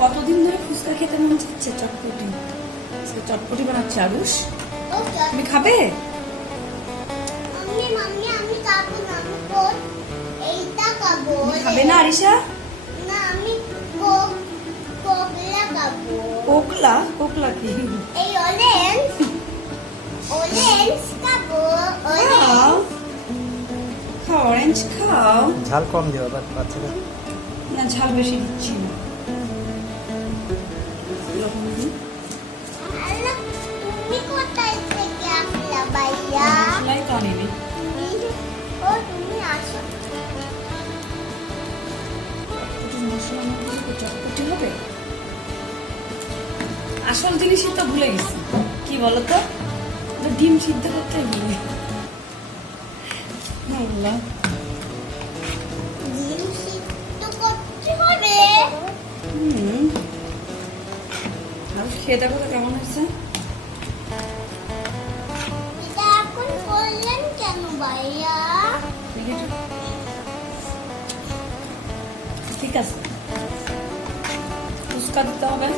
কতদিন ধরে ফুচকা খেতে মন চাচ্ছে? চটপটি, চটপটি বানাচ্ছে আরুষ। তুমি খাবে? আমি খাবো না, আমি কোন এইটা খাবো। খাবে না আরিশা? না, আমি কোকলা খাবো। কোকলা? কোকলা কি? এই অরেঞ্জ খাবো। খাও, খাও, অরেঞ্জ খাও। ঝাল কম দিও বাচ্চাদের। না, ঝাল বেশি দিচ্ছি না। লবণ দিই। আল্লাহ, তুমি কোথায় থেকে আসলা ভাইয়া? মশলাই তো আনিনি। ও তুমি আসো। একটু মশলা না দিলে তো চটপটি হবে। আসল জিনিসই তো ভুলে গেছি, কি বলতো? ডিম সিদ্ধ করতে ভুলে। আল্লাহ, ডিম সিদ্ধ করতে হবে। আর খেয়ে দেখো তো কেমন হয়েছে। এটা এখন করলেন কেন ভাইয়া? ঠিক আছে, ফুচকা দিতে হবে।